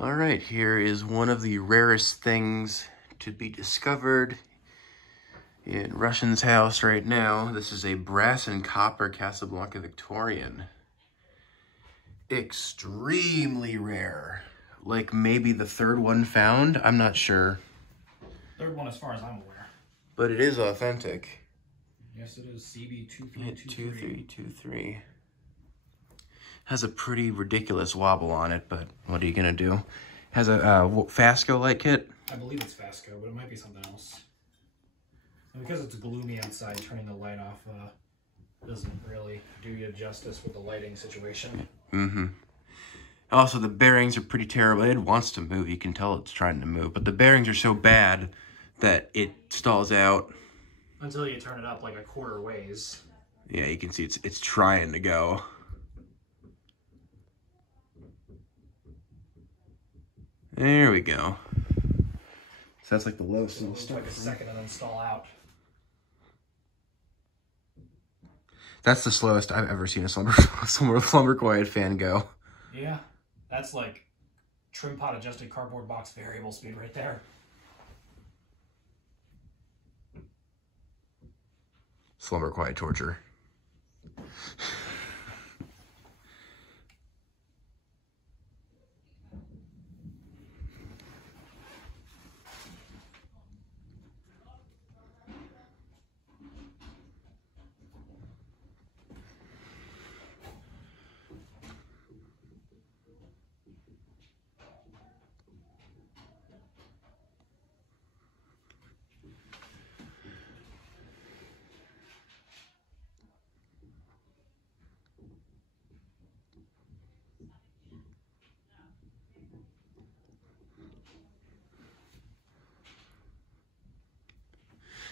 All right, here is one of the rarest things to be discovered in Russian's house right now. This is a brass and copper Casablanca Victorian. Extremely rare. Like maybe the third one found, I'm not sure. Third one as far as I'm aware. But it is authentic. Yes, it is CB2323. 2323. Has a pretty ridiculous wobble on it, but what are you gonna do? Has a Fasco light kit. I believe it's Fasco, but it might be something else. And because it's gloomy outside, turning the light off doesn't really do you justice with the lighting situation. Mm-hmm. Also, the bearings are pretty terrible. It wants to move. You can tell it's trying to move, but the bearings are so bad that it stalls out. Until you turn it up like a quarter ways. Yeah, you can see it's trying to go. There we go. So that's like the lowest it'll start. Like a second and then stall out. That's the slowest I've ever seen a Slumber Quiet fan go. Yeah, that's like trim pot adjusted cardboard box variable speed right there. Slumber Quiet torture.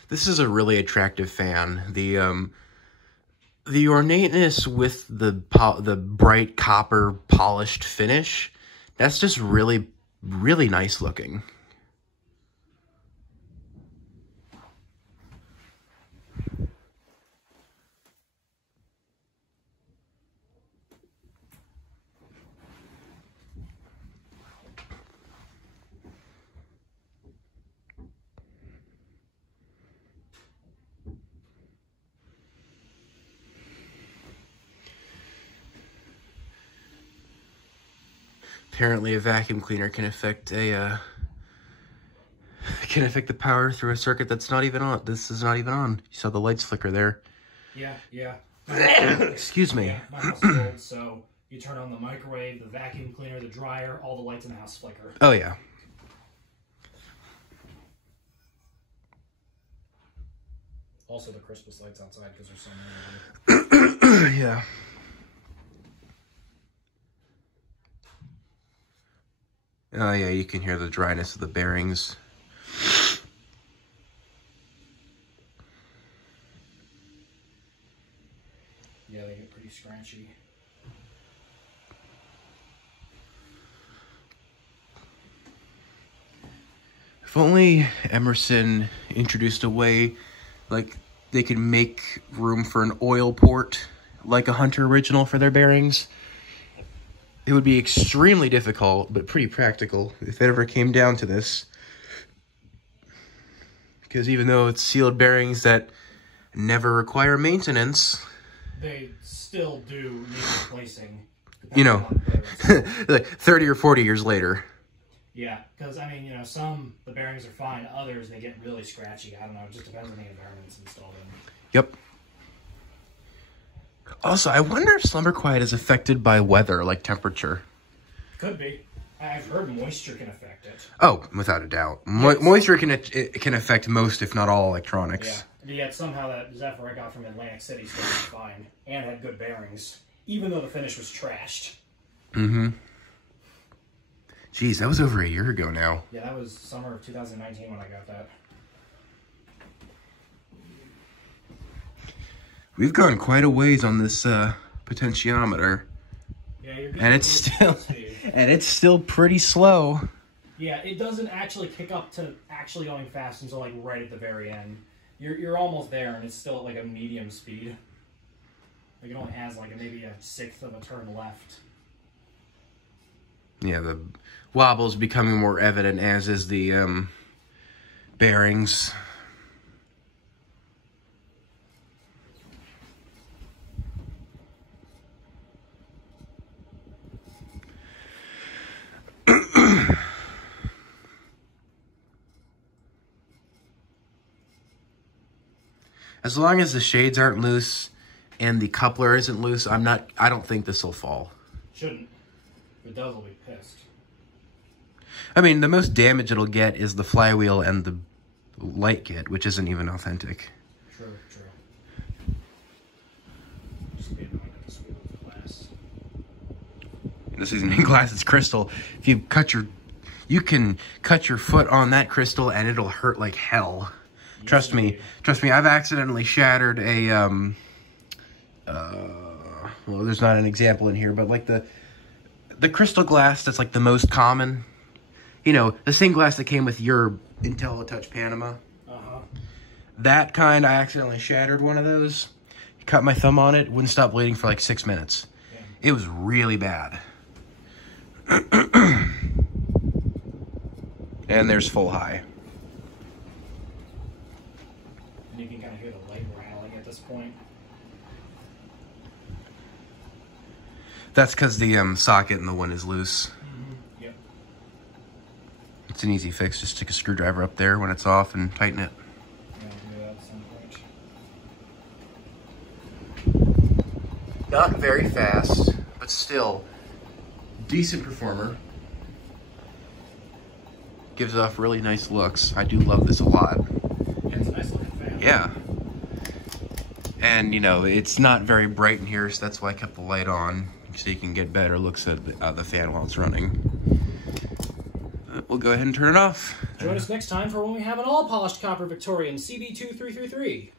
This is a really attractive fan. The ornateness with the bright copper polished finish, that's just really, really nice looking. Apparently, a vacuum cleaner can affect the power through a circuit that's not even on. This is not even on. You saw the lights flicker there. Yeah. Excuse me. Yeah, my house is old, so you turn on the microwave, the vacuum cleaner, the dryer, all the lights in the house flicker. Oh yeah. Also, the Christmas lights outside because there's so many of them. Yeah. Oh yeah, you can hear the dryness of the bearings. Yeah, they get pretty scratchy. If only Emerson introduced a way, like, they could make room for an oil port, like a Hunter original for their bearings. It would be extremely difficult, but pretty practical if it ever came down to this. Because even though it's sealed bearings that never require maintenance, they still do need replacing. You know, like 30 or 40 years later. Yeah, because, I mean, you know, the bearings are fine. Others, they get really scratchy. I don't know. It just depends on the environment it's installed in. Yep. Also, I wonder if Slumber Quiet is affected by weather, like temperature. Could be. I've heard moisture can affect it. Oh, without a doubt. Moisture can affect most, if not all, electronics. Yeah. Yet somehow that Zephyr I got from Atlantic City still was fine. And had good bearings. Even though the finish was trashed. Mm-hmm. Jeez, that was over a year ago now. Yeah, that was summer of 2019 when I got that. We've gone quite a ways on this potentiometer. Yeah, you're good. And it's still pretty slow. Yeah, it doesn't actually kick up to actually going fast until like right at the very end. You're almost there, and it's still at like a medium speed. Like it only has like maybe a sixth of a turn left. Yeah, the wobble's becoming more evident, as is the bearings. As long as the shades aren't loose and the coupler isn't loose, I don't think this will fall. Shouldn't. If it does, I'll be pissed. I mean, the most damage it'll get is the flywheel and the light kit, which isn't even authentic. True. Just be annoying at the school with glass. This isn't in glass, it's crystal. If you can cut your foot on that crystal and it'll hurt like hell. Trust me, I've accidentally shattered a, well, there's not an example in here, but like the crystal glass that's like the most common, you know, the same glass that came with your IntelliTouch Panama. That kind, I accidentally shattered one of those, cut my thumb on it, wouldn't stop bleeding for like 6 minutes. Yeah. It was really bad. And there's full high. You can kind of hear the light rattling at this point. That's because the socket in the one is loose. Mm-hmm. Yep. It's an easy fix. Just stick a screwdriver up there when it's off and tighten it. Yeah, I'll do that at some point. Not very fast, but still decent performer. Gives off really nice looks. I do love this a lot. Yeah, it's a nice looking fan. Yeah. And, you know, it's not very bright in here, so that's why I kept the light on, so you can get better looks at the fan while it's running. We'll go ahead and turn it off. Join us next time for when we have an all-polished copper Victorian CB2333.